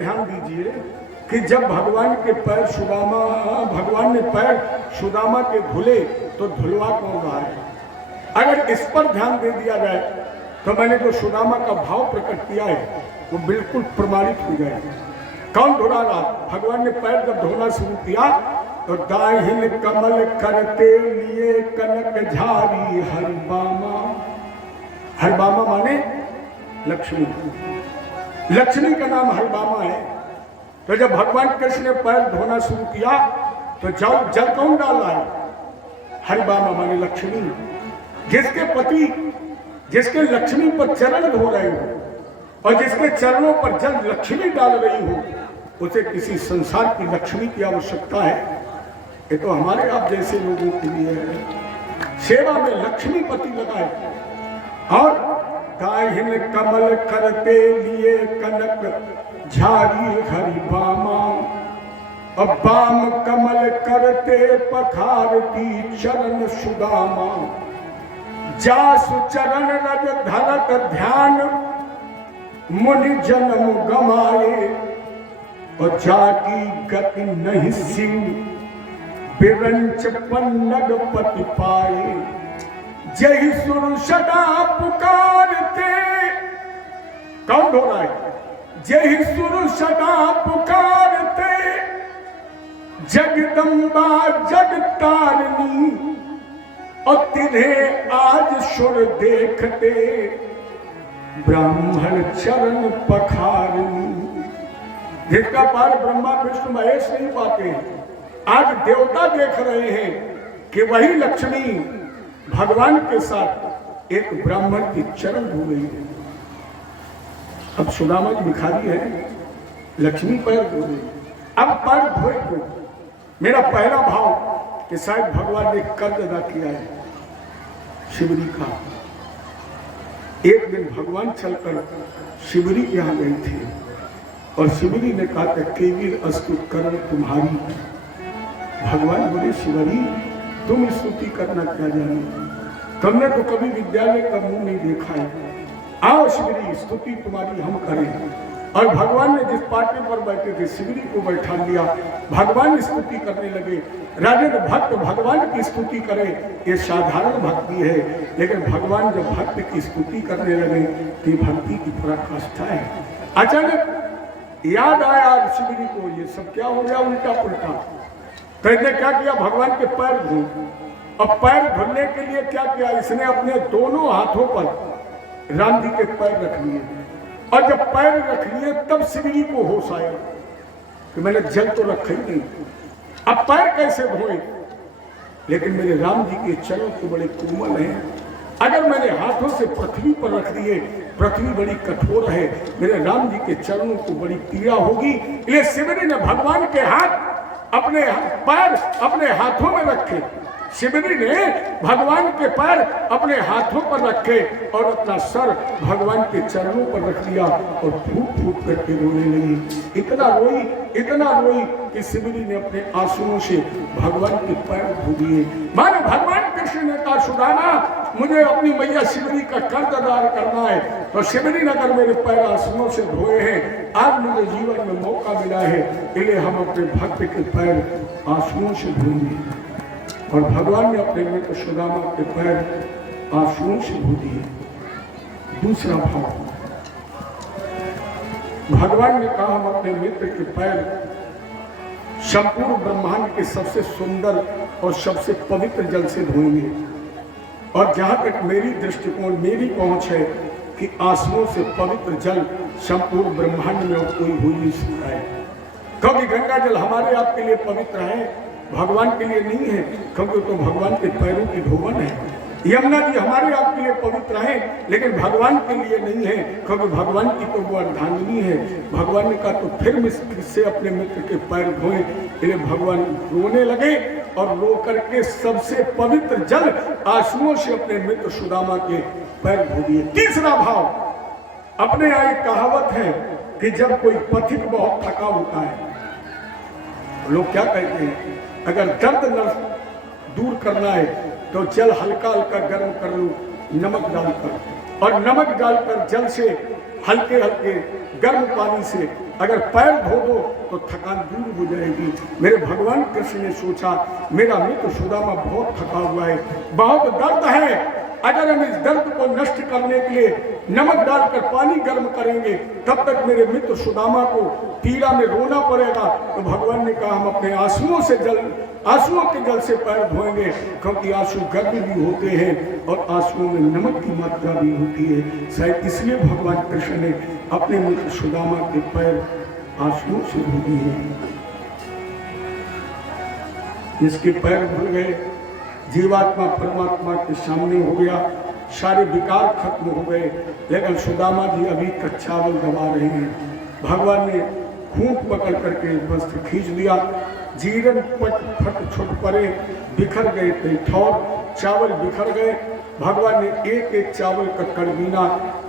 ध्यान दीजिए कि जब भगवान के पैर भगवान ने पैर सुदामा के धुले तो धुलवा कौन रहा है। अगर इस पर ध्यान दे दिया जाए तो मैंने जो सुदामा का भाव प्रकट किया है वो बिल्कुल प्रमाणित हो जाएगा। कौन धुला रहा? भगवान ने पैर जब धोना शुरू किया तो दाहिन कमल करते लिए कनक झारी हरबामा। हरबामा माने लक्ष्मी। लक्ष्मी का नाम हरबामा है। तो जब भगवान कृष्ण ने पैर धोना शुरू किया तो जल कौन डाला है? हरबामा माने लक्ष्मी। जिसके पति जिसके लक्ष्मी पर चरण धो रहे हो और जिसके चरणों पर जल लक्ष्मी डाल रही हो उसे किसी संसार की लक्ष्मी की आवश्यकता है? ये तो हमारे आप जैसे लोगों के लिए है। सेवा में लक्ष्मी पति लगाए और दाहिन कमल करते लिए कनक झारी हरिबामा और बाम कमल करते पखारती चरण सुदामा। जासु चरण रज धरत ध्यान मुनि जन्म गमाए और जाकी गति नहीं सिंह बिरंच पन्नग पति पाए। जय सुर सदा पुकारते। कौन हो रहा है? जय सुर सदा पुकारते जगदम्बा जगतारिणी और तिन्हें आज सुर देखते ब्राह्मण चरण पखारनी। जिसका पार ब्रह्मा विष्णु महेश नहीं पाते आज देवता देख रहे हैं कि वही लक्ष्मी भगवान के साथ एक ब्राह्मण की चरण धो गई है। अब सुदामा की भिखारी है, लक्ष्मी पैर धो गई। अब पैर धोए को मेरा पहला भाव कि शायद भगवान ने कर्ज अदा किया है शिवरी का। एक दिन भगवान चलकर शिवरी के यहाँ गए थे और शिवरी ने कहा था केवीर अस्तु कर्म तुम्हारी। भगवान बोले शिवरी तुम स्तुति करना क्या जानो? तुमने तो कभी विद्यालय का मुंह नहीं देखा है। आओ शिवरी स्तुति तुम्हारी हम करें। और भगवान ने जिस पार्टी पर बैठे थे शिवरी को बैठा लिया। भगवान स्तुति करने लगे। राजन भक्त भगवान की स्तुति करे ये साधारण भक्ति है, लेकिन भगवान जब भक्त की स्तुति करने लगे तो भक्ति की पराकाष्ठा है। अचानक याद आया शिवरी को ये सब क्या हो गया उल्टा पुल्टा। कहने क्या किया? भगवान के पैर धो। और पैर धुलने के लिए क्या किया? इसने अपने दोनों हाथों पर राम जी के पैर रख लिए और जब पैर रख लिए तब शिवजी को होश आया कि मैंने जल तो रखा ही नहीं, अब पैर कैसे धोए? लेकिन मेरे राम जी के चरण तो बड़े कोमल हैं। अगर मैंने हाथों से पृथ्वी पर रख दिए, पृथ्वी बड़ी कठोर है, मेरे राम जी के चरणों को बड़ी पीड़ा होगी। इसलिए शिवजी ने भगवान के हाथ अपने पैर अपने हाथों में रखे। शिवजी ने भगवान के पैर अपने हाथों पर रखे और अपना सर भगवान के चरणों पर रख दिया और फूट फूट करके रोने लगी। इतना रोई कि शिवजी ने अपने आंसुओं से भगवान के पैर धो दिए। मानो भगवान कृष्ण ने कहा सुदामा मुझे अपनी मैया शिवजी का कर्ज अदा करना है, तो शिवजी ने अगर मेरे पैर आंसुओं से धोए हैं, आज मुझे जीवन में मौका मिला है, इसलिए हम अपने भक्त के पैर आंसुओं से धोएंगे। और भगवान ने अपने मित्र सुदामा के पैर आंसुओं से धो दिए। दूसरा भाव, भगवान ने कहा हम अपने मित्र के पैर संपूर्ण ब्रह्मांड के सबसे सुंदर और सबसे पवित्र जल से धोएंगे। और जहां तक मेरी दृष्टिकोण मेरी पहुंच है कि आंसुओं से पवित्र जल संपूर्ण ब्रह्मांड में कोई हो नहीं सकता है। क्योंकि गंगा जल हमारे आपके लिए पवित्र है, भगवान के लिए नहीं है, क्योंकि तो भगवान के पैरों की धोवन है। यमुना जी हमारे आपके लिए पवित्र है, लेकिन भगवान के लिए नहीं है, क्योंकि भगवान की तो वो अर्धांगिनी है। भगवान ने कहा तो फिर किससे अपने मित्र के पैर धोए? इसलिए भगवान रोने लगे और रो करके सबसे पवित्र जल आंसुओं से अपने मित्र सुदामा के पैर धो दिए। तीसरा भाव, अपने यहाँ एक कहावत है कि जब कोई पथिक बहुत थका होता है, लोग क्या कहते हैं, अगर दर्द दूर करना है तो जल हल्का हल्का गर्म कर लो नमक डालकर, और नमक डालकर जल से हल्के हल्के गर्म पानी से अगर पैर धो दो तो थकान दूर हो जाएगी। मेरे भगवान कृष्ण ने सोचा मेरा मित्र सुदामा बहुत थका हुआ है, बहुत दर्द है, अगर हम इस दर्द को नष्ट करने के लिए नमक डालकर पानी गर्म करेंगे तब तक मेरे मित्र सुदामा को पीड़ा में रोना पड़ेगा। तो भगवान ने कहा हम अपने आंसुओं के जल से पैर धोएंगे, क्योंकि आंसू गर्म भी होते हैं और आंसुओं में नमक की मात्रा भी होती है। शायद इसलिए भगवान कृष्ण ने अपने मित्र सुदामा के पैर आंसुओं से धो दिए। इसके पैर धुल गए, जीवात्मा परमात्मा के सामने हो गया, सारे विकार खत्म हो गए। लेकिन सुदामा जी अभी कच्चावल दबा रहे हैं। भगवान ने खूंट पकड़ करके वस्त्र खींच दिया, जीरन पट फट छुट पड़े, बिखर गए थे ठौर, चावल बिखर गए। भगवान ने एक एक चावल का कड़बीना,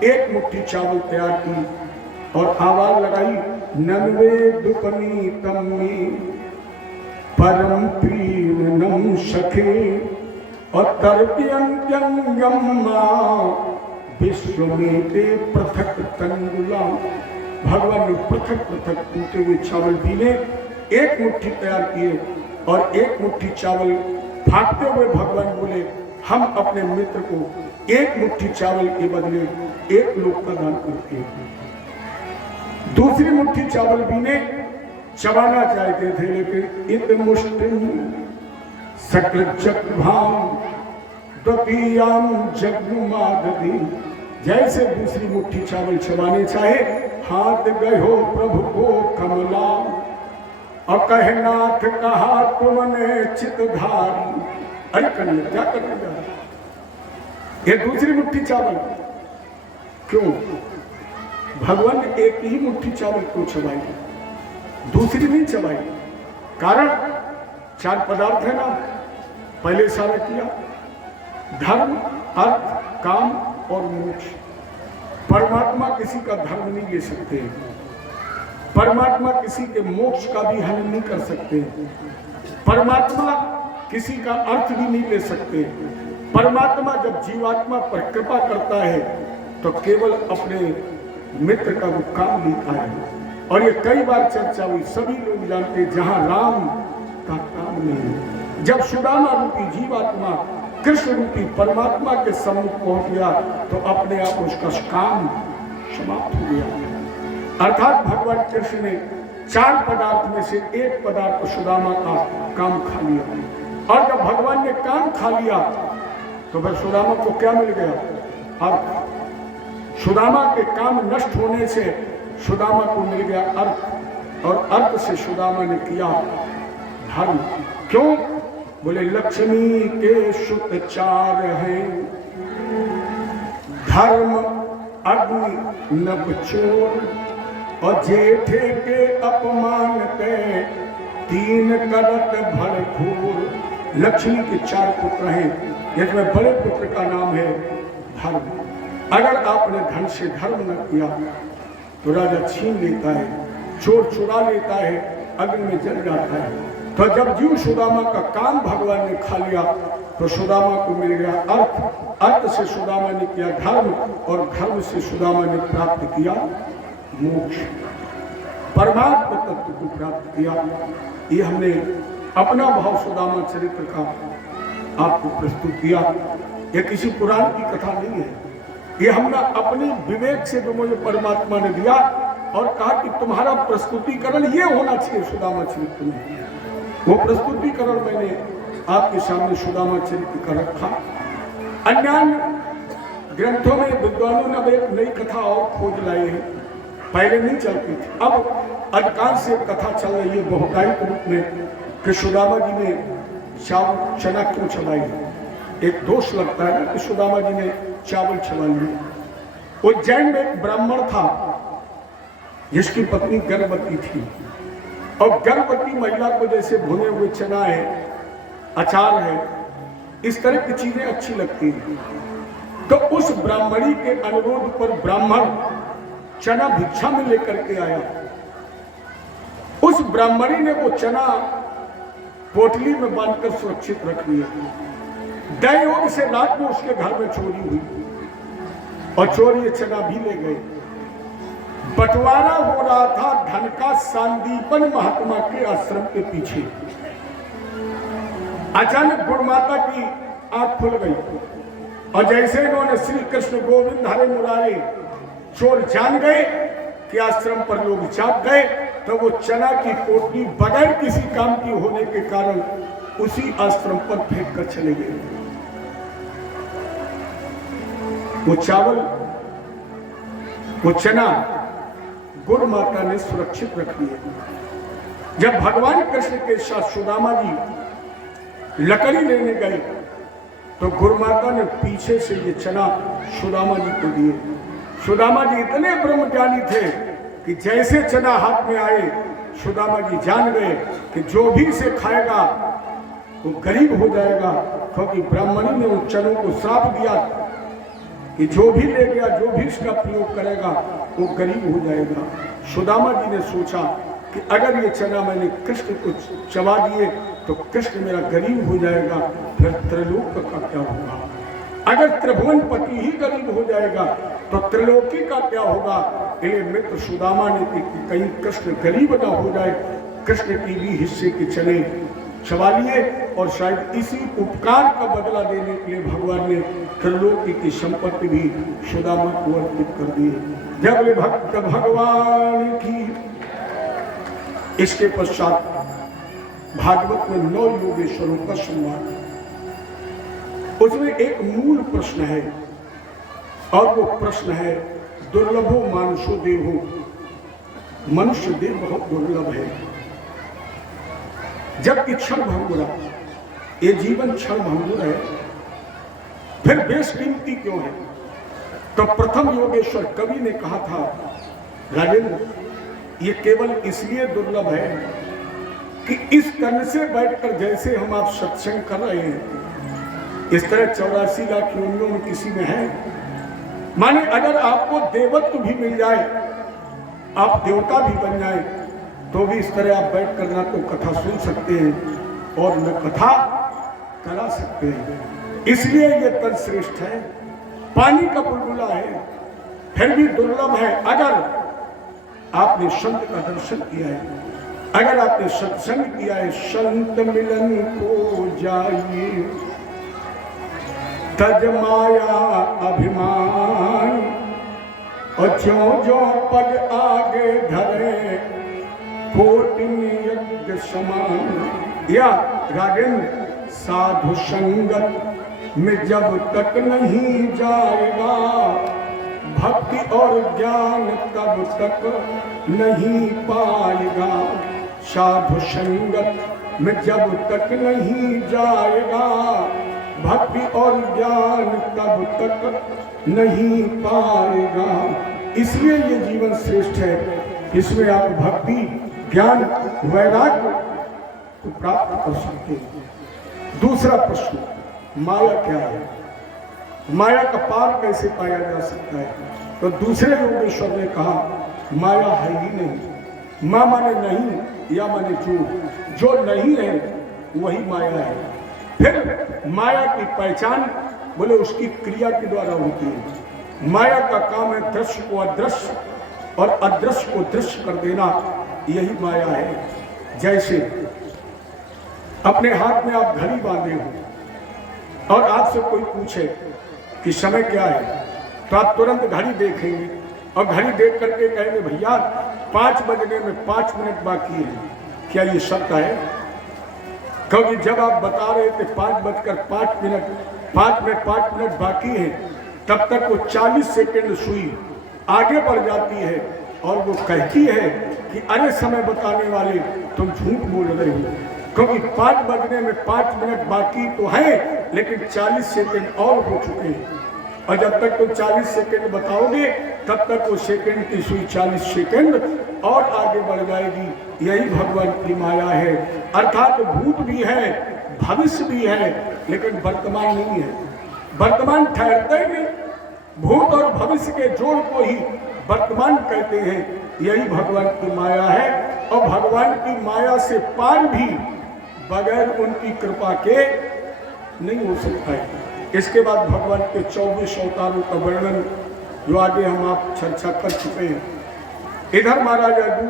एक मुट्ठी चावल तैयार की और आवाज लगाई, नन्वे दुपनी तम्मी परम प्रीणनम सखे और तर्प्यंत्यंगम्मा विश्वमेते पृथक तंगुला। भगवान ने पृथक पृथक टूटे हुए चावल पीने एक मुट्ठी तैयार किए और एक मुट्ठी चावल फाटते हुए भगवान बोले हम अपने मित्र को एक मुट्ठी चावल के बदले एक लोक का दान करते हैं। दूसरी मुट्ठी चावल पीने चबाना चाहते थे, लेकिन इत मुष्टिम सकल चक्रभाम द्वितीयाम जगनुमादि, जैसे दूसरी मुट्ठी चावल चबाने चाहे हाथ गए हो प्रभु को कमला और कहनाथ कहा तुमने चितधारी। अरे कन्या क्या करने जा रहा, ये दूसरी मुट्ठी चावल क्यों? भगवान ने एक ही मुट्ठी चावल क्यों चबाई, दूसरी नहीं चबाई? कारण चार पदार्थ है ना, पहले सारा किया, धर्म अर्थ काम और मोक्ष। परमात्मा किसी का धर्म नहीं ले सकते, परमात्मा किसी के मोक्ष का भी हल नहीं कर सकते, परमात्मा किसी का अर्थ भी नहीं ले सकते। परमात्मा जब जीवात्मा पर कृपा करता है तो केवल अपने मित्र का वो काम लेता है। और ये कई बार चर्चा हुई, सभी लोग जानते जहां राम का काम नहीं। जब सुदामा रूपी जीवात्मा कृष्ण रूपी परमात्मा के सम्मुख पहुंच गया तो अपने आप उसका काम समाप्त हो गया। अर्थात भगवान कृष्ण ने चार पदार्थ में से एक पदार्थ सुदामा का काम खा लिया। और जब भगवान ने काम खा लिया तो फिर सुदामा को क्या मिल गया? अर्थ। सुदामा के काम नष्ट होने से सुदामा को मिल गया अर्थ, और अर्थ से सुदामा ने किया धर्म। क्यों? बोले लक्ष्मी के सुत चार हैं, धर्म अग्नि नभ चोर और जेठे के अपमान के तीन करत भरपूर। लक्ष्मी के चार पुत्र हैं, जिसमें बड़े पुत्र का नाम है धर्म। अगर आपने धन से धर्म न किया तो राजा छीन लेता है, चोर चुरा लेता है, अग्नि में जल जाता है। तो जब जीव सुदामा का काम भगवान ने खा लिया तो सुदामा को मिल गया अर्थ, अर्थ से सुदामा ने किया धर्म और धर्म से सुदामा ने प्राप्त किया मोक्ष, परमात्मा तत्व को प्राप्त किया। ये हमने अपना भाव सुदामा चरित्र का आपको प्रस्तुत किया। ये किसी पुराण की कथा नहीं है, ये हमने अपने विवेक से जो मुझे परमात्मा ने दिया और कहा कि तुम्हारा प्रस्तुतिकरण ये होना चाहिए सुदामा चरित्र में। वो प्रस्तुतिकरण मैंने आपके सामने सुदामा चरित्र का रखा। अन्य ग्रंथों में विद्वानों ने अब एक नई कथा और खोज लाई है, पहले नहीं चलती थी, अब अधिकांश से कथा चल रही है बहुतायत रूप में कि सुदामा जी ने चावल चना क्यों चबाई। एक दोष लगता है ना कि सुदामा जी ने चावल चबा लिए। उज्जैन में एक ब्राह्मण था जिसकी पत्नी गर्भवती थी, और गर्भवती महिला को जैसे भुने हुए चना है, अचार है, इस तरह की चीजें अच्छी लगती हैं। तो उस ब्राह्मणी के अनुरोध पर ब्राह्मण चना भिक्षा में लेकर के आया। उस ब्राह्मणी ने वो चना पोटली में बांधकर सुरक्षित रख लिया। दैयोग से रात में उसके घर में चोरी हुई और चोर ये चना भी ले गए। बंटवारा हो रहा था धन का सांदीपन महात्मा के आश्रम के पीछे। अचानक गुरुमाता की आंख खुल गई और जैसे इन्होंने श्री कृष्ण गोविंद हरे मुरारे चोर जान गए कि आश्रम पर लोग जाग गए, तो वो चना की पोटली बगैर किसी काम की होने के कारण उसी आश्रम पर फेंक कर चले गए। वो चावल, वो चना गुरु माता ने सुरक्षित रख लिए। जब भगवान कृष्ण के साथ सुदामा जी लकड़ी लेने गए तो गुरु माता ने पीछे से ये चना सुदामा जी को दिए। सुदामा जी इतने ब्रह्मज्ञानी थे कि जैसे चना हाथ में आए सुदामा जी जान गए कि जो भी इसे खाएगा वो गरीब हो जाएगा, क्योंकि ब्राह्मणी ने उन चनों को श्राप दिया कि जो भी ले गया, जो भी इसका प्रयोग करेगा वो गरीब हो जाएगा। सुदामा जी ने सोचा कि अगर ये चना मैंने कृष्ण को चबा दिए तो कृष्ण मेरा गरीब हो जाएगा, फिर त्रिलोक का क्या होगा? अगर त्रिभुवन पति ही गरीब हो जाएगा तो त्रिलोकी का क्या होगा? इसलिए मित्र सुदामा ने कि कहीं कृष्ण गरीब ना हो जाए, कृष्ण की भी हिस्से के चने चबा लिए और शायद इसी उपकार का बदला देने के लिए भगवान ने त्रिलोकी की संपत्ति भी सुदामा को अर्पित कर दी। जब भक्त भगवान की। इसके पश्चात भागवत में 9 योगेश्वरों का संवाद, उसमें एक मूल प्रश्न है और वो प्रश्न है दुर्लभो मानुषो देहो, मनुष्य देह बहुत दुर्लभ है। जबकि क्षण भंगुरा, ये जीवन क्षण भंगुर है, फिर बेशकीमती क्यों है? तो प्रथम योगेश्वर कवि ने कहा था, राजेंद्र ये केवल इसलिए दुर्लभ है कि इस तन से बैठकर जैसे हम आप सत्संग कर रहे हैं, इस तरह 84 लाख योनियों में किसी में है? माने अगर आपको देवत्व भी मिल जाए, आप देवता भी बन जाए, तो भी इस तरह आप बैठ कर ना तो कथा सुन सकते हैं और न कथा करा सकते हैं। इसलिए ये तन श्रेष्ठ है, पानी का बुलबुला है, फिर भी दुर्लभ है। अगर आपने संत का दर्शन किया है, अगर आपने सत्संग किया है, संत मिलन को जाइए तज माया अभिमान, और जो पद आगे धरे कोटिन यज्ञ समान। या राजेंद्र साधु संगत में जब तक नहीं जाएगा, भक्ति और ज्ञान तब तक नहीं पाएगा। साधु संगत में जब तक नहीं जाएगा, भक्ति और ज्ञान तब तक नहीं पाएगा। इसलिए ये जीवन श्रेष्ठ है, इसमें आप भक्ति, ज्ञान, वैराग्य को प्राप्त कर सकते हैं। दूसरा प्रश्न, माया क्या है? माया का पार कैसे पाया जा सकता है? तो दूसरे योगेश्वर ने कहा माया है ही नहीं। माँ माने नहीं, या माने जो नहीं है वही माया है। फिर माया की पहचान बोले उसकी क्रिया के द्वारा होती है। माया का काम है दृश्य को अदृश्य और अदृश्य को दृश्य कर देना, यही माया है। जैसे अपने हाथ में आप घड़ी बांधे हो और आपसे कोई पूछे कि समय क्या है, तो आप तुरंत घड़ी देखेंगे और घड़ी देख करके कहेंगे भैया 5 बजने में 5 मिनट बाकी है। क्या ये सत्य है? क्योंकि जब आप बता रहे थे 5:05 मिनट 5 मिनट बाकी है, तब तक वो 40 सेकंड सुई आगे बढ़ जाती है और वो कहती है कि अरे समय बताने वाले तुम झूठ बोल रहे हो, क्योंकि 5 बजने में 5 मिनट बाकी तो है, लेकिन 40 सेकंड और हो चुके हैं। और जब तक तुम 40 सेकंड बताओगे तब तक वो सेकंड की सुई 40 सेकंड और आगे बढ़ जाएगी। यही भगवान की माया है। अर्थात भूत भी है, भविष्य भी है, लेकिन वर्तमान नहीं है। वर्तमान ठहरता ही नहीं, भूत और भविष्य के जोड़ को ही वर्तमान कहते हैं। यही भगवान की माया है और भगवान की माया से पार भी बगैर उनकी कृपा के नहीं हो सकता है। इसके बाद भगवान के 24 अवतारों का वर्णन जो आगे हम आप चर्चा कर चुके हैं, इधर महाराज अरजू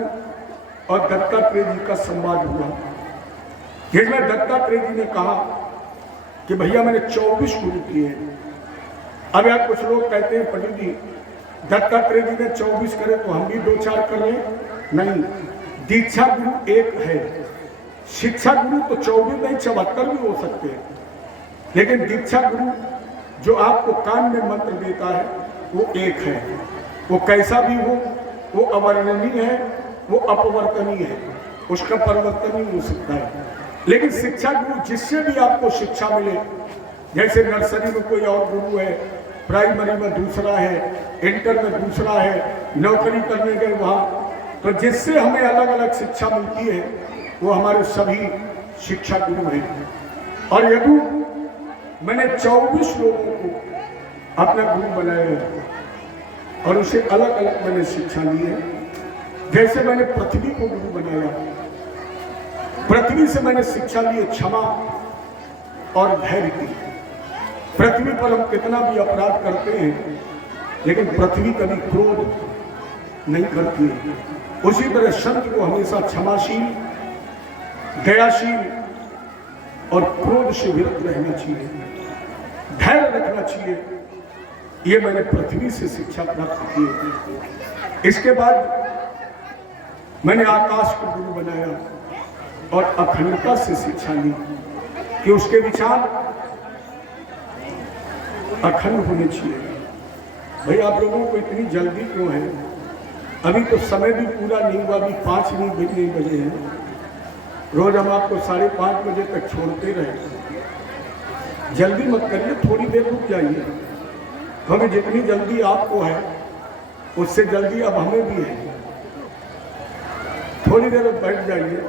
और दत्तात्रेय जी का संवाद हुआ, जिसमें दत्तात्रेय जी ने कहा कि भैया मैंने 24 गुरु किए। अब यार कुछ लोग कहते हैं पंडित जी दत्तात्रेय जी ने 24 करे तो हम भी 2-4 कर लें। नहीं, दीक्षा गुरु एक है, शिक्षा गुरु तो 24 नहीं 74 भी हो सकते हैं, लेकिन दीक्षा गुरु जो आपको कान में मंत्र देता है वो एक है। वो कैसा भी हो, वो अवर्णनीय है, वो अपवर्तनीय है, उसका परिवर्तन नहीं हो सकता है। लेकिन शिक्षा गुरु जिससे भी आपको शिक्षा मिले, जैसे नर्सरी में कोई और गुरु है, प्राइमरी में दूसरा है, इंटर में दूसरा है, नौकरी करने गए वहाँ, तो जिससे हमें अलग अलग शिक्षा मिलती है वो हमारे सभी शिक्षा गुरु हैं। और यदि मैंने 24 लोगों को अपना गुरु बनाया है और उसे अलग अलग मैंने शिक्षा ली है। जैसे मैंने पृथ्वी को गुरु बनाया, पृथ्वी से मैंने शिक्षा ली क्षमा और धैर्य की। पृथ्वी पर हम कितना भी अपराध करते हैं लेकिन पृथ्वी कभी क्रोध नहीं करती है। उसी तरह संत को हमेशा क्षमाशील, दयाशील और क्रोध से विरत रहना चाहिए, धैर्य रखना चाहिए। ये मैंने पृथ्वी से शिक्षा प्राप्त की है। इसके बाद मैंने आकाश को गुरु बनाया और अखंडता से शिक्षा ली कि उसके विचार अखंड होने चाहिए। भाई आप लोगों को इतनी जल्दी क्यों है? अभी तो समय भी पूरा नहीं हुआ, अभी 5 नहीं बजे हैं। रोज हम आपको 5:30 बजे तक छोड़ते रहे। जल्दी मत करिए, थोड़ी देर रुक जाइए, क्योंकि जितनी जल्दी आपको है उससे जल्दी अब हमें भी है। थोड़ी देर बैठ जाइए।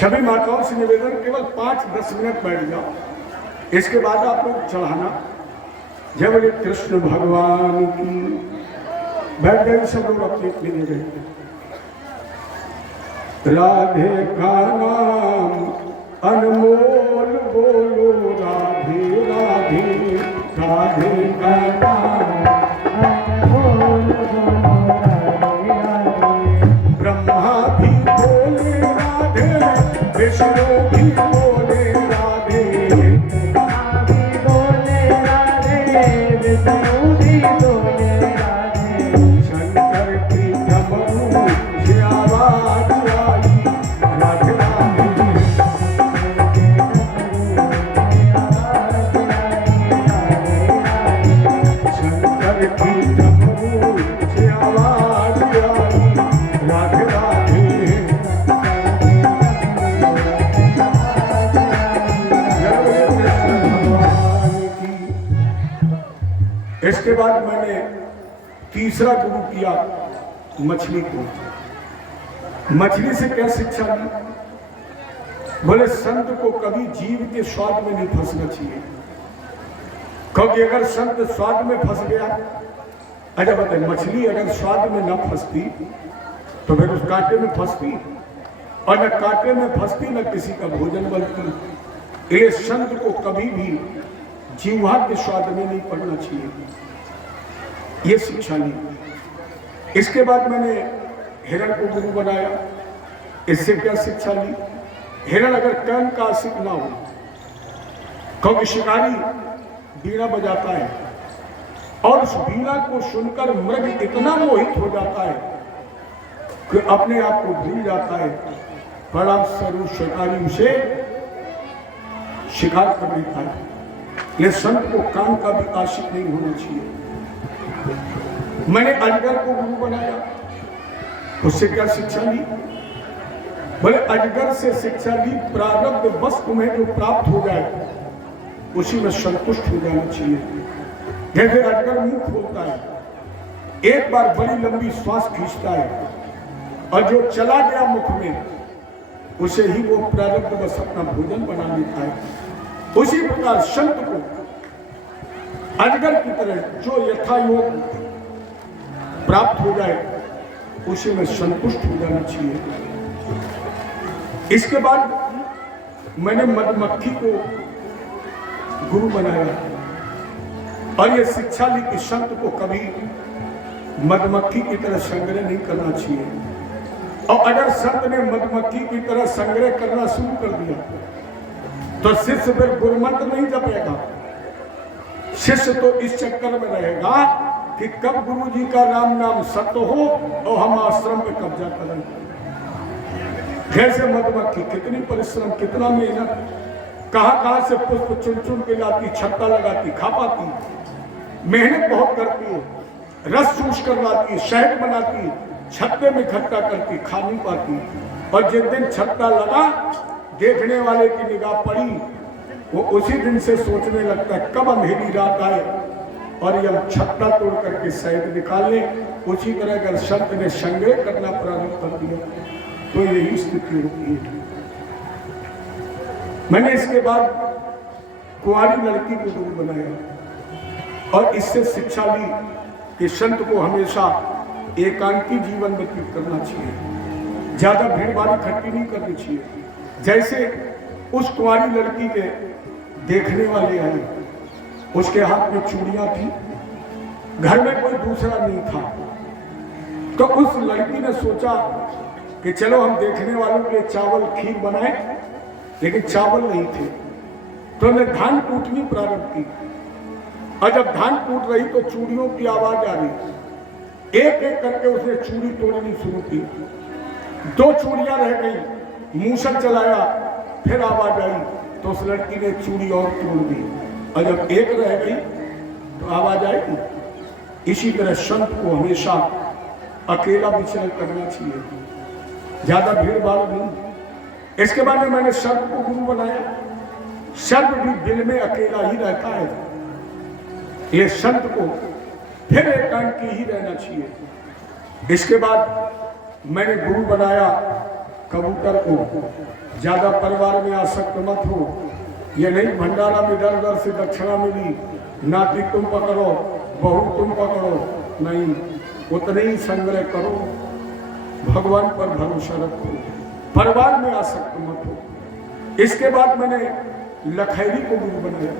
सभी माताओं से निवेदन, केवल 5-10 मिनट बैठ जाओ, इसके बाद आप लोग चढ़ाना। जय बोले कृष्ण भगवान की। बैठ गए सब लोग अपनी अपनी जगह। राधे का नाम अनमोल बोलो, राधे राधे राधे का नाम अनमोल बोलो, ब्रह्मा भी बोले राधे, विष्णु भी बोले राधे, ब्रह्मा भी बोले राधे, विष्णु भी बोले राधे, शंकर की डमरू से आवाज आई राधे राधे, शंकर की डमरू से आवाज आई राधे राधे। इसके बाद मैंने तीसरा गुरु किया मछली को। मछली से क्या शिक्षा ली? बोले संत को कभी जीव के स्वाद में नहीं फंसना चाहिए, क्योंकि अगर संत स्वाद में फंस गया, अच्छा बताए, मछली अगर स्वाद में न फंसती तो फिर उस कांटे में फंसती, और न कांटे में फंसती न किसी का भोजन बनती। इसलिए संत को कभी भी जीवा के स्वाद में नहीं पड़ना चाहिए, ये शिक्षा ली। इसके बाद मैंने हिरण को गुरु बनाया। इससे क्या शिक्षा ली? हिरण अगर कर्म का आशिक ना हो, क्योंकि शिकारी बीड़ा बजाता है और उस बीड़ा को सुनकर मृग इतना मोहित हो जाता है कि अपने आप को भूल जाता है, बड़ा स्वरूप शिकारी उसे शिकार कर लेता है। ये संत को काम का भी आशिक नहीं होना चाहिए। मैंने अजगर को गुरु बनाया। उससे क्या शिक्षा ली? बोले अजगर से शिक्षा ली, प्रारब्ध बस तुम्हें जो प्राप्त हो जाए उसी में संतुष्ट हो जाना चाहिए। जैसे अजगर मुंह खोलता है, एक बार बड़ी लंबी श्वास खींचता है और जो चला गया मुख में उसे ही वो प्रारब्ध बस अपना भोजन बना लेता है। उसी प्रकार संत को अजगर की तरह जो यथायोग प्राप्त हो जाए उसी में संतुष्ट हो जाना चाहिए। इसके बाद मैंने मधुमक्खी को गुरु बनाया और यह शिक्षा ली कि संत को कभी मधुमक्खी की तरह संग्रह नहीं करना चाहिए। और अगर संत ने मधुमक्खी की तरह संग्रह करना शुरू कर दिया तो शिष्य फिर गुरुमंत्र नहीं जपेगा। शिष्य तो इस चक्कर में रहेगा कि कब गुरु जी का राम नाम सत्य हो और हम आश्रम पे कब्जा करें। जैसे मधुमक्खी कितनी परिश्रम, कितना मेहनत, कहां से पुष्प चुन चुन के लाती, छत्ता लगाती, खा पाती, मेहनत बहुत करती है, रस चूस कर लाती, शहद बनाती, छत्ते में इकट्ठा करती, खा नहीं पाती। और जिस दिन छत्ता लगा, देखने वाले की निगाह पड़ी, वो उसी दिन से सोचने लगता है कब अंधेरी रात आए और ये छत्ता तोड़ करके शहद निकाल ले। उसी तरह अगर संत ने संग्रह करना प्रारंभ कर दिया तो यही स्थिति होती है। मैंने इसके बाद कुंवारी लड़की को गुरु बनाया और इससे शिक्षा ली कि संत को हमेशा एकांकी जीवन व्यतीत करना चाहिए, ज्यादा भीड़ भाड़ इकट्ठी नहीं करनी चाहिए। जैसे उस कुंवारी लड़की के देखने वाले आए, उसके हाथ में चूड़ियां थी, घर में कोई दूसरा नहीं था, तो उस लड़की ने सोचा कि चलो हम देखने वालों के लिए चावल खीर बनाए, लेकिन चावल नहीं थे, तो हमने धान कूटनी प्रारंभ की। और जब धान कूट रही तो चूड़ियों की आवाज आ रही, एक एक करके उसने चूड़ी तोड़नी शुरू की। 2 चूड़ियां रह गई, मूसल चलाया, फिर आवाज आई तो उस लड़की ने चूड़ी और तोड़ दी। और जब एक रह गई तो आवाज आएगी। इसी तरह संत को हमेशा अकेला विचरण करना चाहिए, ज्यादा भीड़ भाड़ नहीं। इसके बाद में मैंने सर्प को गुरु बनाया। सर्प भी दिल में अकेला ही रहता है, ये संत को फिर एकांकी ही रहना चाहिए। इसके बाद मैंने गुरु बनाया कबूतर को। ज्यादा परिवार में आसक्त मत हो, ये नहीं भंडारा में दर दर से दक्षिणा मिली, नाती तुम पकड़ो, बहू तुम पकड़ो, नहीं, उतने ही संग्रह करो, भगवान पर भरोसा रखो, परिवार में आसक्त मत हो। इसके बाद मैंने लखैरी को गुरु बनाया।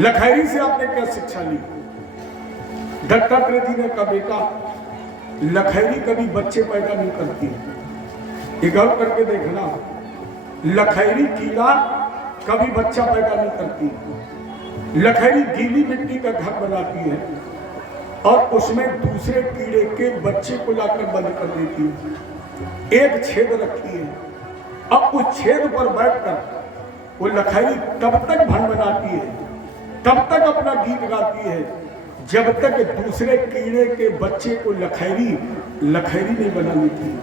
लखैरी से आपने क्या शिक्षा ली? दत्तात्रेय जी ने कहा बेटा लखैरी कभी बच्चे पैदा नहीं करती, ये गौर करके देखना, लखैरी कीड़ा कभी बच्चा पैदा नहीं करती। लखैरी गीली मिट्टी का घर बनाती है और उसमें दूसरे कीड़े के बच्चे को लाकर बंद कर देती है। एक छेद रखी है, अब उस छेद पर बैठकर वो लखैरी तब तक भन बनाती है, तब तक अपना गीत गाती है, जब तक दूसरे कीड़े के बच्चे को लखैरी नहीं बना लेती।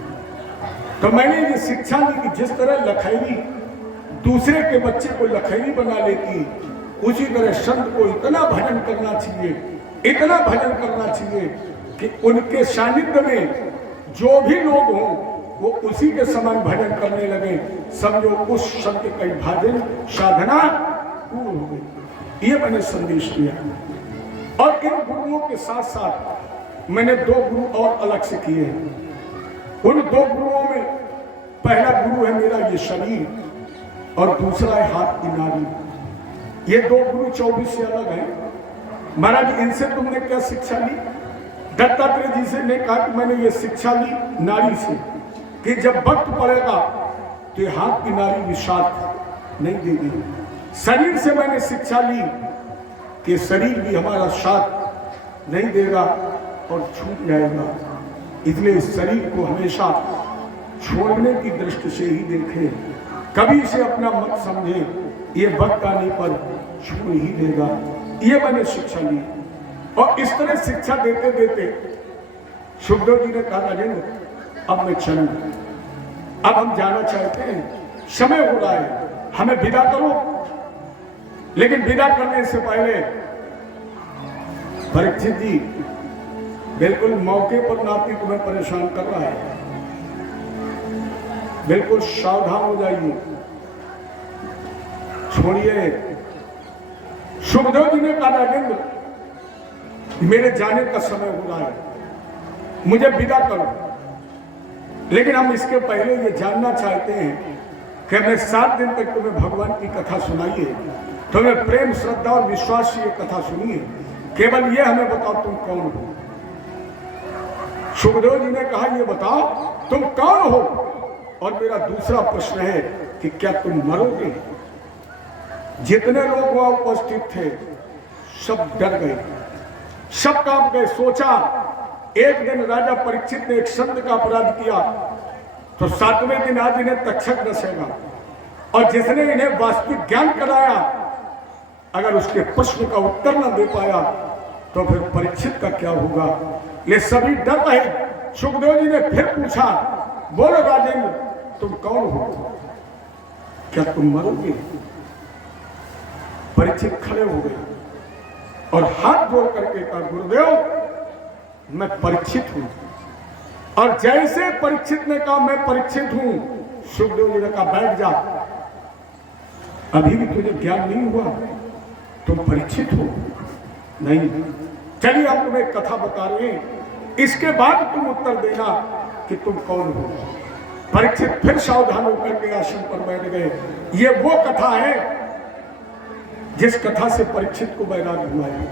तो मैंने ये शिक्षा ली कि जिस तरह लखैरी दूसरे के बच्चे को लखैरी बना लेती, उसी तरह संत को इतना भजन करना चाहिए, इतना भजन करना चाहिए कि उनके सानिध्य में जो भी लोग हों वो उसी के समान भजन करने लगे, समझो उस संत का भजन साधना पूर्ण हो गई। ये मैंने संदेश दिया। और इन गुरुओं के साथ साथ मैंने 2 गुरु और अलग से किए हैं। उन 2 गुरुओं में पहला गुरु है मेरा ये शरीर और दूसरा है हाथ की नारी। ये 2 गुरु 24 से अलग हैं। महाराज इनसे तुमने क्या शिक्षा ली? दत्तात्रेय जी से ने कहा कि मैंने ये शिक्षा ली नारी से कि जब वक्त पड़ेगा तो ये हाथ की नारी भी साथ नहीं देगी। शरीर से मैंने शिक्षा ली कि शरीर भी हमारा साथ नहीं देगा और छूट जाएगा, इसलिए इस शरीर को हमेशा छोड़ने की दृष्टि से ही देखें, कभी इसे अपना मत समझे, ये वक्त आने पर छोड़ ही देगा। ये मैंने शिक्षा ली। और इस तरह शिक्षा देते देते सुखदेव जी ने कहा राजेंद्र अब मैं चलूं, अब हम जाना चाहते हैं, समय हो रहा है, हमें विदा करो। लेकिन विदा करने से पहले परीक्षित जी बिल्कुल मौके पर नाती तुम्हें परेशान कर रहा है, बिल्कुल सावधान हो जाइए, छोड़िए। सुखदेव जी ने कहा राजेंद्र मेरे जाने का समय हो रहा है, मुझे विदा करो, लेकिन हम इसके पहले ये जानना चाहते हैं कि हमने 7 दिन तक तुम्हें भगवान की कथा सुनाई है, तुम्हें प्रेम श्रद्धा और विश्वास से ये कथा सुनी है, केवल ये हमें बताओ तुम कौन हो। सुखदेव जी ने कहा ये बताओ तुम कौन हो, और मेरा दूसरा प्रश्न है कि क्या तुम मरोगे। जितने लोग वहां उपस्थित थे सब डर गए, सब कांप गए। सोचा एक दिन राजा परीक्षित ने एक संत का अपराध किया तो 7वें दिन आज इन्हें तक्षक दसेगा, और जिसने इन्हें वास्तविक ज्ञान कराया अगर उसके प्रश्न का उत्तर न दे पाया तो फिर परीक्षित का क्या होगा। ये सभी डर रहे। सुखदेव जी ने फिर पूछा, बोलो राजेंद्र तुम कौन हो, क्या तुम मरोगे। परीक्षित खड़े हो गए और हाथ जोड़ करके कहा, गुरुदेव मैं परीक्षित हूं। और जैसे परीक्षित ने कहा मैं परीक्षित हूं, सुखदेव जी ने कहा बैठ जा, अभी भी तुझे ज्ञान नहीं हुआ, तुम परीक्षित हो। नहीं, चलिए हम तुम्हें एक कथा बता रहे हैं, इसके बाद तुम उत्तर देना कि तुम कौन हो। परीक्षित फिर सावधान होकर के आसन पर बैठ गए। ये वो कथा है जिस कथा से परीक्षित को वैराग्य हुआ है।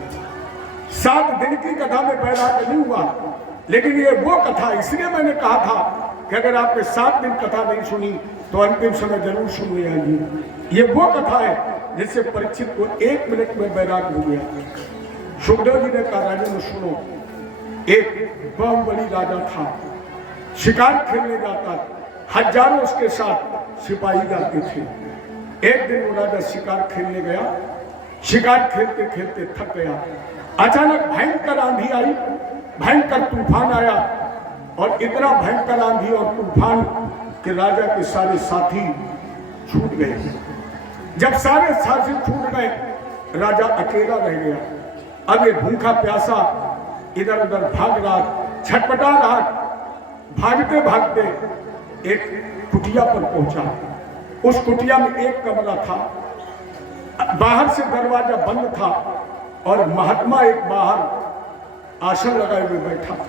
7 दिन की कथा में वैराग्य नहीं हुआ, लेकिन ये वो कथा, इसलिए मैंने कहा था कि अगर आपने 7 दिन कथा नहीं सुनी तो अंतिम समय जरूर सुनने आइए। ये वो कथा है जिससे परीक्षित को 1 मिनट में वैराग्य हो गया। सुखदेव जी ने कहा, राजेंद्र सुनो, एक बाहुबली राजा था, शिकार खेलने जाता, हजारों उसके साथ सिपाही जाते थे। एक दिन वो राजा शिकार खेलने गया, शिकार खेलते खेलते थक गया। अचानक भयंकर आंधी आई, भयंकर तूफान आया, और इतना भयंकर आंधी और तूफान कि राजा के सारे साथी छूट गए। जब सारे साथी छूट गए, राजा अकेला रह गया। अब ये भूखा प्यासा इधर उधर भाग रहा, छटपटा रहा। भागते भागते एक कुटिया पर पहुंचा। उस कुटिया में एक कमरा था, बाहर से दरवाजा बंद था, और महात्मा एक बाहर आसन लगाए हुए बैठा था।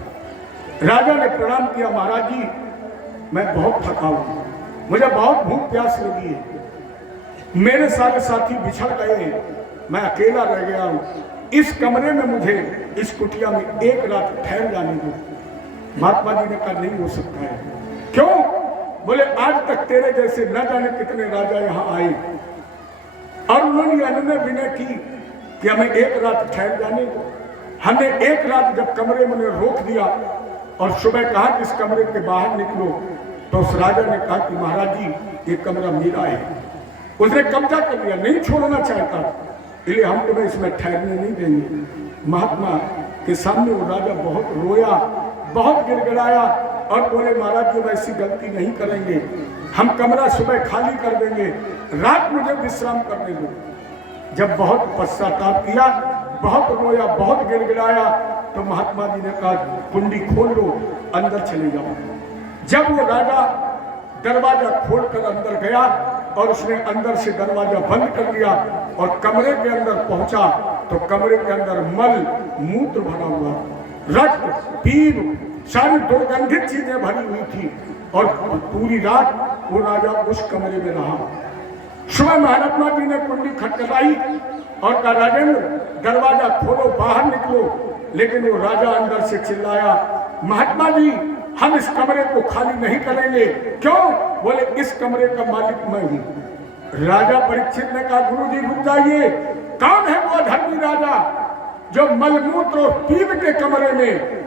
राजा ने प्रणाम किया, महाराज जी मैं बहुत थका हूं, मुझे बहुत भूख प्यास लगी है, मेरे सारे साथी बिछड़ गए, मैं अकेला रह गया हूं, इस कमरे में मुझे, इस कुटिया में एक रात ठहर जाने दो। महात्मा जी ने कहा नहीं हो सकता है। क्यों? बोले आज तक तेरे जैसे न जाने कितने राजा यहाँ आए और उन्होंने अनुनय विनय की कि हमें एक रात ठहर जाने दो। हमने एक रात जब कमरे में रोक दिया और सुबह कहा कि इस कमरे के बाहर निकलो, तो उस राजा ने कहा कि महाराज जी ये कमरा मेरा है। उसने कब्जा कर लिया, नहीं छोड़ना चाहता, इसलिए हम तुम्हें इसमें ठहरने नहीं देंगे। महात्मा के सामने वो राजा बहुत रोया, बहुत गिड़गिड़ाया और बोले महाराज जी वैसी गलती नहीं करेंगे, हम कमरा सुबह खाली कर देंगे, रात मुझे विश्राम करने दो। जब बहुत पश्चाताप किया, बहुत रोया, बहुत गिड़गिड़ाया, तो महात्मा जी ने कहा कुंडी खोल लो, अंदर चले जाओ। जब वो राजा दरवाजा खोलकर अंदर गया और उसने अंदर से दरवाजा बंद कर दिया और कमरे के अंदर पहुंचा, तो कमरे के अंदर मल मूत्र भरा हुआ, रक्त, पीप, सारी दुर्गंधित चीजें भरी हुई थी। और पूरी रात वो राजा उस कमरे में रहा। सुबह महात्मा जी ने कुंडी खटखटाई और कहा राजेंद्र दरवाजा खोलो, बाहर निकलो। लेकिन वो राजा अंदर से चिल्लाया, महात्मा जी हम इस कमरे को खाली नहीं करेंगे। क्यों? बोले इस कमरे का मालिक मैं हूं। राजा परीक्षित ने कहा गुरु जी रुक जाइए, कौन है वो अधर्मी राजा जो मलमूत्र और पीप के कमरे में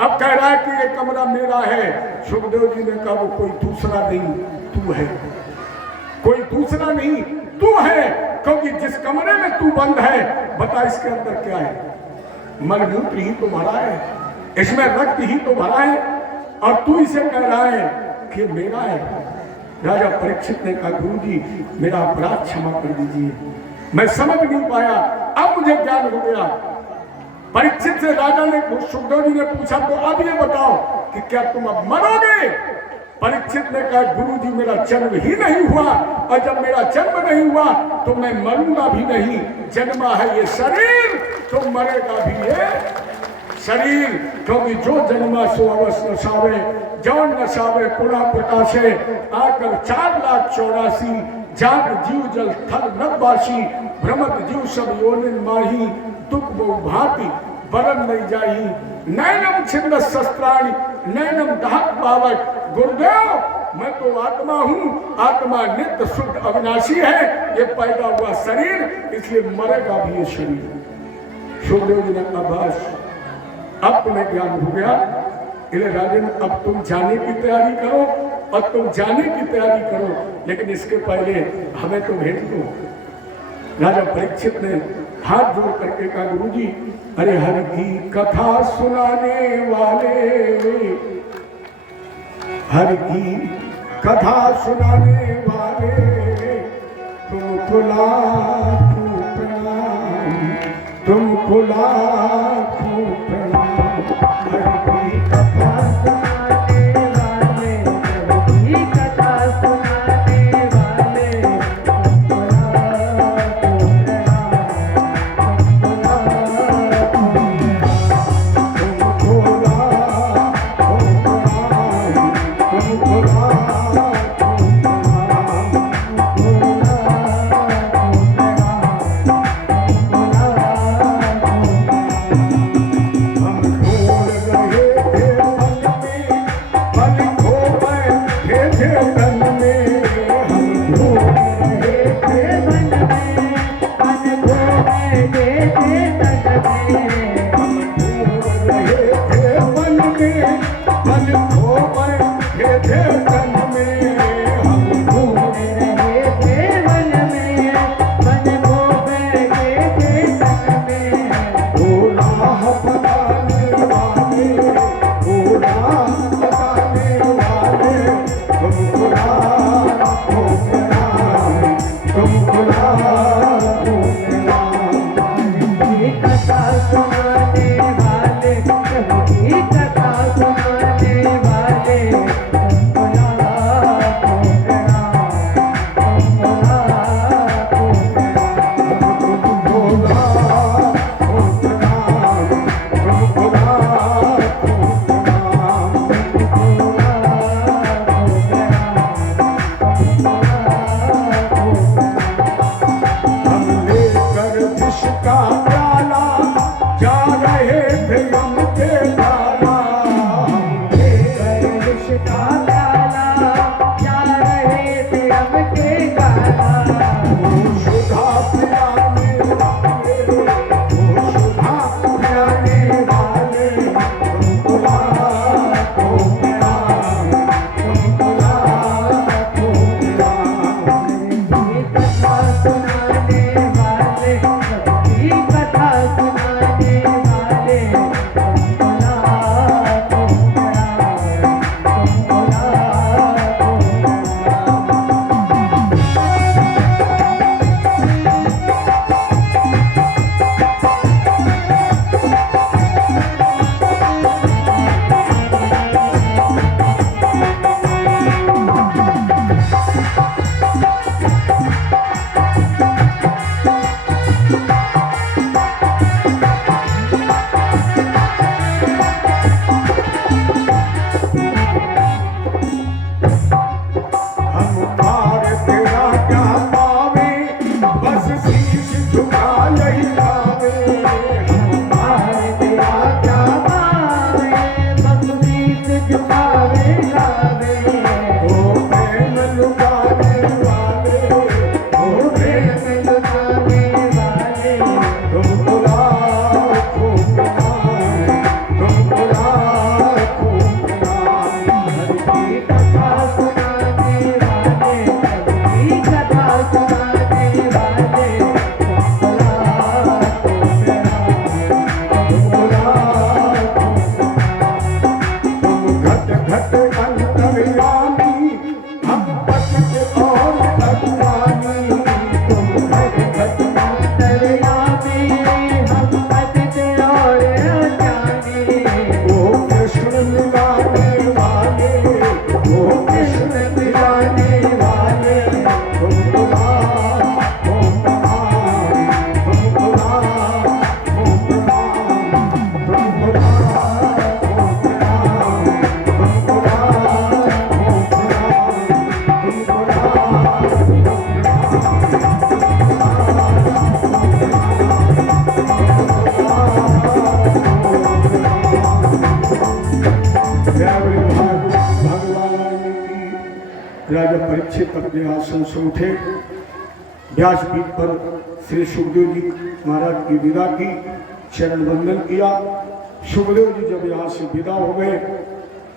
अब कह रहा है कि ये कमरा मेरा है। सुखदेव जी ने कहा वो कोई दूसरा नहीं, तू है। कोई दूसरा नहीं, तू है, क्योंकि जिस कमरे में तू बंद है, बता इसके अंदर क्या है? मलमूत्र ही तो भरा है, इसमें रक्त ही तो भरा है, और तू इसे कह रहा है कि मेरा है। राजा परीक्षित ने कहा गुरु जी मेरा अपराध क्षमा कर दीजिए, मैं समझ नहीं पाया, अब मुझे ज्ञान हो गया। परीक्षित से राजा ने, सुखदेव जी ने पूछा तो अब ये बताओ कि क्या तुम अब मरोगे? परीक्षित ने कहा गुरु जी मेरा जन्म ही नहीं हुआ, और जब मेरा जन्म नहीं हुआ तो मैं मरूंगा भी नहीं। जन्मा है ये शरीर तो मरेगा भी ये शरीर, क्योंकि जो जन्मा सो अवश्य नशावे, जौन नशावे पुनः प्रकाशे। आकर 4,84,000 जाग जीव जल थल नववासी, भ्रमत जीव सब योनिन माही, दुख बहु भांति बरन नहीं जाई, नैनम छिन्न शस्त्राणी नैनम दहत पावक। गुरुदेव मैं तो आत्मा हूँ, आत्मा नित्य शुद्ध अविनाशी है, ये पैदा हुआ शरीर इसलिए मरेगा भी ये शरीर। सुखदेव जी ने आभास अब तुम्हें ज्ञान हो गया, इले राजन अब तुम जाने की तैयारी करो और तुम जाने की तैयारी करो, लेकिन इसके पहले हमें तो भेज दो। राजा परीक्षित ने हाथ जोड़ करके कहा गुरुजी अरे हरि की कथा सुनाने वाले, हरि की कथा सुनाने वाले, तुमको लाखों प्रणाम, तुमको लाखों प्रणाम। हरि की कथा सुनाने वाले, हरि की कथा सुनाने वाले, तुमको लाखों कथा सुनाने वाले, भगवान की। राजा परीक्षित अपने आसन से उठे, व्यासपीठ पर श्री सुखदेव जी महाराज की विदा की, चरण वंदन किया। सुखदेव जी जब यहाँ से विदा हो गए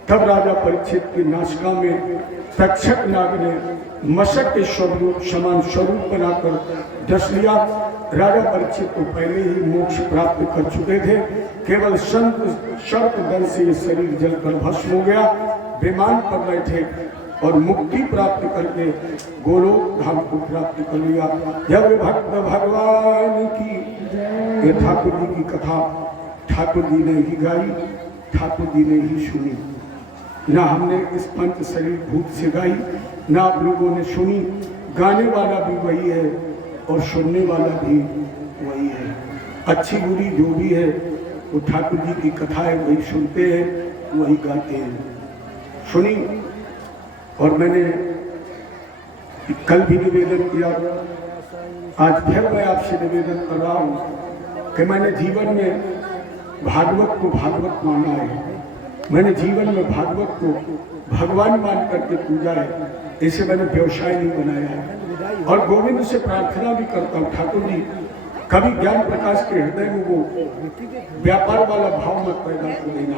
तब राजा परीक्षित की नासिका में तक्षक नाग ने मशक के स्वरूप समान स्वरूप बनाकर डस लिया। राजा परीक्षित को पहले ही मोक्ष प्राप्त कर चुके थे, केवल सर्प दल से शरीर जलकर भस्म हो गया। विमान पर बैठे और मुक्ति प्राप्त करके गोलोक धाम को प्राप्त कर लिया। जब भक्त भगवान की, ये ठाकुर जी की कथा ठाकुर जी ने ही गाई, ठाकुर जी ने ही सुनी। ना हमने इस पंच शरीर भूत से गाई, ना आप लोगों ने सुनी। गाने वाला भी वही है और सुनने वाला भी वही है। अच्छी बुरी जो भी है वो ठाकुर जी की कथा है, वही सुनते हैं, वही गाते हैं। सुनी। और मैंने कल भी निवेदन किया, आज फिर मैं आपसे निवेदन कर रहा हूँ कि मैंने जीवन में भागवत को भागवत माना है, मैंने जीवन में भागवत को भगवान मान करके पूजा है, इसे मैंने व्यवसाय नहीं बनाया है। और गोविंद से प्रार्थना भी करता हूँ, ठाकुर जी कभी ज्ञान प्रकाश के हृदय में वो व्यापार वाला भाव मत पैदा कर देना।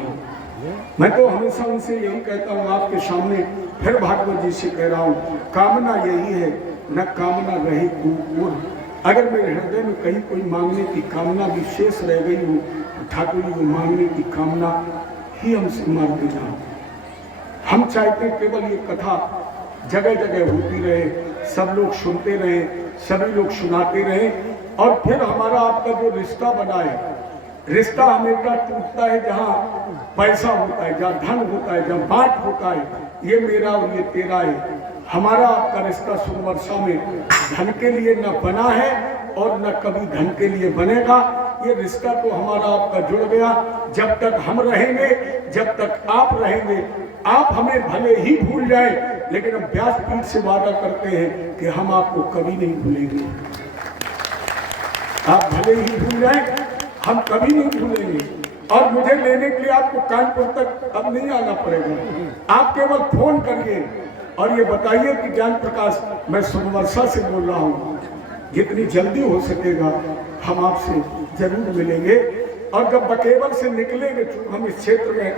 मैं तो हमेशा उनसे यही कहता हूँ, आपके सामने फिर भागवत जी से कह रहा हूँ, कामना यही है, न कामना रहे को। अगर मेरे हृदय में कहीं कोई मांगने की कामना विशेष रह गई हो, ठाकुर जी को मांगने की कामना ही हमसे मार देना। हम चाहते केवल ये कथा जगह जगह होती रहे, सब लोग सुनते रहे, सभी लोग सुनाते रहे, और फिर हमारा आपका जो रिश्ता बना है, रिश्ता हमेशा टूटता है जहाँ पैसा होता है, जहाँ धन होता है, जहाँ बांट होता है, ये मेरा और ये तेरा है। हमारा आपका रिश्ता सुनवर्षा में धन के लिए न बना है और न कभी धन के लिए बनेगा। ये रिश्ता तो हमारा आपका जुड़ गया। जब तक हम रहेंगे, जब तक आप रहेंगे, आप हमें भले ही भूल जाए, लेकिन हम व्यासपीठ से वादा करते हैं कि हम आपको कभी नहीं भूलेंगे। आप भले ही भूल जाए, हम कभी नहीं भूलेंगे। और मुझे लेने के लिए आपको कानपुर तक अब नहीं आना पड़ेगा, आप केवल फोन करिए और ये बताइए कि ज्ञान प्रकाश मैं सोमवर्षा से बोल रहा हूँ, जितनी जल्दी हो सकेगा हम आपसे जरूर मिलेंगे। और जब बकेवर से निकलेंगे, हम इस क्षेत्र में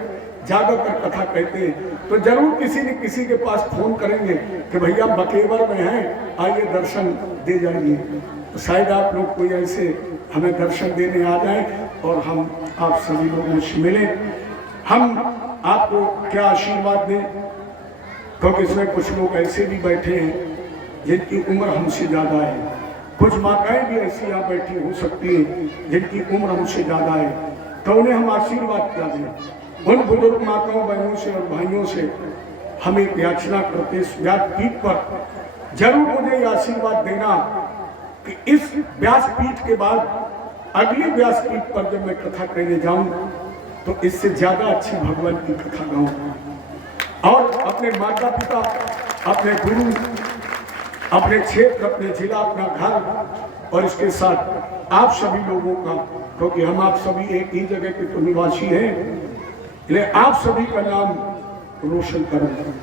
ज्यादातर कथा कहते हैं, तो जरूर किसी न किसी के पास फोन करेंगे कि भैया बकेवर में हैं, आइए दर्शन दे जाइए। तो शायद आप लोग कोई ऐसे हमें दर्शन देने आ जाए और हम आप सभी लोगों से मिलें। हम आपको क्या आशीर्वाद दें, क्योंकि इसमें कुछ लोग ऐसे भी बैठे हैं जिनकी उम्र हमसे ज़्यादा है, कुछ माताएं भी ऐसी यहाँ बैठी हो सकती हैं जिनकी उम्र हमसे ज़्यादा है, तो उन्हें हम आशीर्वाद क्या दें। उन बुजुर्ग माताओं बहनों से और भाइयों से हम एक याचना करते व्यासपीठ पर जरूर मुझे आशीर्वाद देना कि इस व्यासपीठ के बाद अगली व्यासपीठ पर जब मैं कथा कहने जाऊं तो इससे ज्यादा अच्छी भगवान की कथा गाऊं और अपने माता पिता, अपने गुरु, अपने क्षेत्र, अपने जिला, अपना घर और इसके साथ आप सभी लोगों का, क्योंकि हम आप सभी एक ही जगह के तो निवासी हैं, इसलिए आप सभी का नाम रोशन करूं।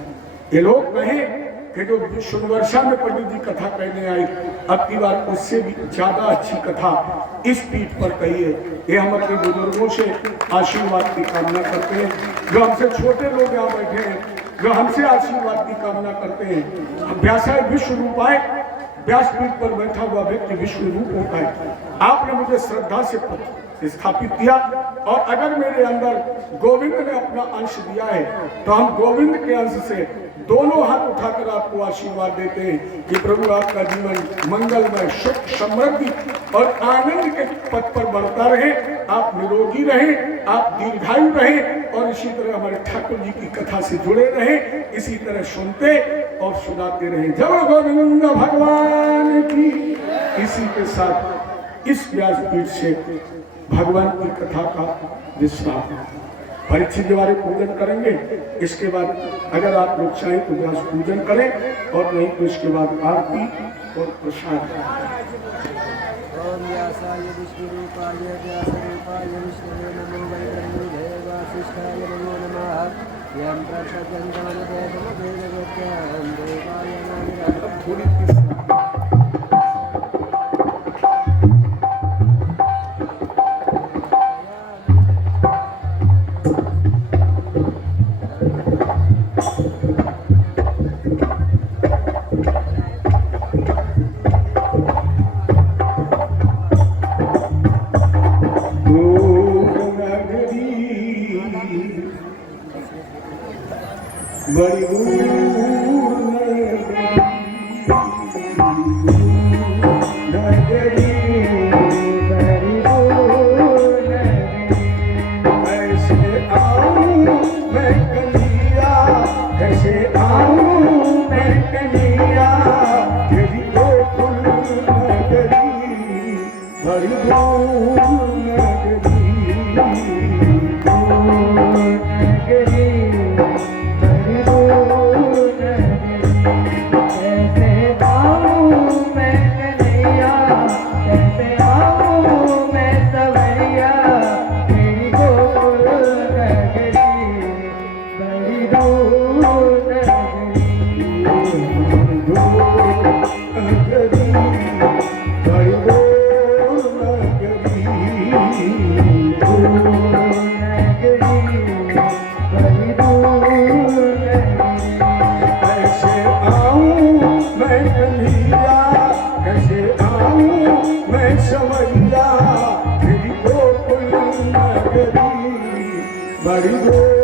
ये लोग कहें कि जो सुनवर्षा में पंडित जी कथा कहने आए, अब की बार उससे भी ज्यादा अच्छी कथा इस पीठ पर कही है। ये हम अपने बुजुर्गों से आशीर्वाद की कामना करते हैं, जो हमसे छोटे लोग यहाँ बैठे हैं, जो हमसे आशीर्वाद की कामना करते हैं। व्यासाय विश्व रूप आए, व्यासपीठ पर बैठा हुआ व्यक्ति विश्व रूप होता है। आपने मुझे श्रद्धा से स्थापित किया और अगर मेरे अंदर गोविंद ने अपना अंश दिया है तो हम गोविंद के अंश से दोनों हाथ उठाकर आपको आशीर्वाद देते हैं कि प्रभु आपका जीवन मंगलमय, सुख, समृद्धि और आनंद के पथ पर बढ़ता रहे, आप निरोगी रहें, आप दीर्घायु रहें और इसी तरह हमारे ठाकुर जी की कथा से जुड़े रहें, इसी तरह सुनते और सुनाते रहें। जय गोविंद भगवान की। इसी के साथ इस व्यासपीठ से भगवान की कथा का विश्राम परीक्षित द्वारा पूजन करेंगे। इसके बाद अगर आप लोग चाहें तो व्यास पूजन करें और नहीं तो इसके बाद आरती और प्रसाद। ओम व्यासाय विष्णुरूपाय व्यासरूपाय विष्णवे नमो वैष्णवेय वासिष्ठाय नमो नमः। यं प्रत्यत्यन्तमनुदेशमधुरगत्यां देवायनानि थोड़ी किस्सा बड़ी बड़ी दूर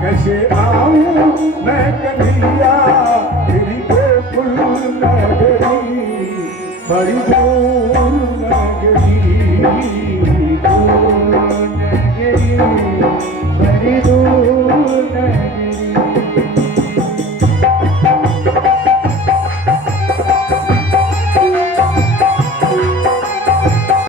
कैसे आऊं मैं कन्हैया तेरी गोकुल नगरी बड़ी दूर